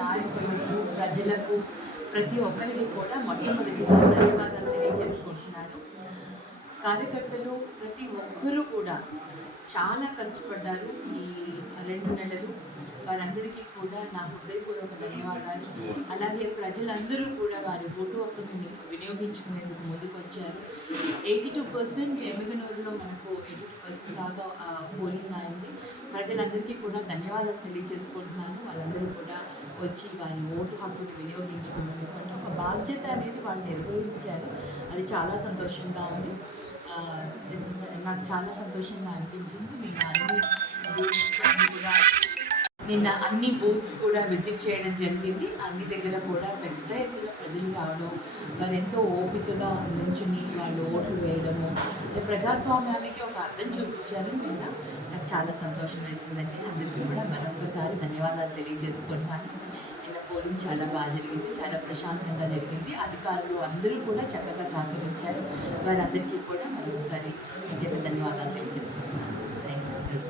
నాయకులకు, ప్రజలకు, ప్రతి ఒక్కరికి కూడా మొట్టమొదటిగా ధన్యవాదాలు తెలియజేసుకుంటున్నాను. కార్యకర్తలు ప్రతి ఒక్కరూ కూడా చాలా కష్టపడ్డారు ఈ 2 నెలలు. వారందరికీ కూడా నా హృదయపూర్వక ధన్యవాదాలు. అలాగే ప్రజలందరూ కూడా వారి ఓటు హక్కుని వినియోగించుకునేందుకు ముందుకొచ్చారు. 82% ఎమ్మిగనూరులో మనకు 82% దాకా పోలింగ్ అయింది. ప్రజలందరికీ కూడా ధన్యవాదాలు తెలియజేసుకుంటున్నాను. వాళ్ళందరూ కూడా వచ్చి వారి ఓటు హక్కుని వినియోగించుకున్నందుకు ఒక బాధ్యత అనేది వాళ్ళు నిర్వహించారు. అది చాలా సంతోషంగా ఉంది. నాకు చాలా సంతోషంగా అనిపించింది. నిన్న అన్ని బూత్స్ కూడా విజిట్ చేయడం జరిగింది. అన్ని దగ్గర కూడా పెద్ద ఎత్తున ప్రజలు రావడం, వారు ఎంతో ఓపికగా నించుని వాళ్ళు ఓట్లు వేయడము, ప్రజాస్వామ్యానికి ఒక అర్థం చూపించారు. నిన్న నాకు చాలా సంతోషం వేసిందండి. అందరికీ కూడా మరొకసారి ధన్యవాదాలు తెలియజేసుకుంటున్నాను. నిన్న పోలింగ్ చాలా బాగా జరిగింది, చాలా ప్రశాంతంగా జరిగింది. అధికారులు అందరూ కూడా చక్కగా సహకరించారు. వారందరికీ కూడా మరొకసారి ధన్యవాదాలు తెలియజేసుకుంటున్నాను. Thank you.